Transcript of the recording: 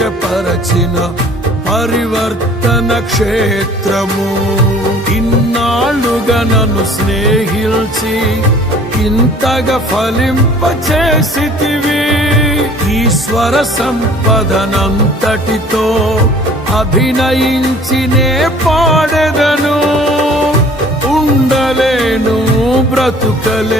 ఉత్తేజపరచిన పరివర్తన క్షేత్రము. ఇన్నాళ్ళుగా నన్ను స్నేహిల్చి ఇంతగా ఫలింపచేసితివి. ఈశ్వర సంపదనంతటితో అభినయించినే పాడెదను. ఉండలేను బ్రతుకలే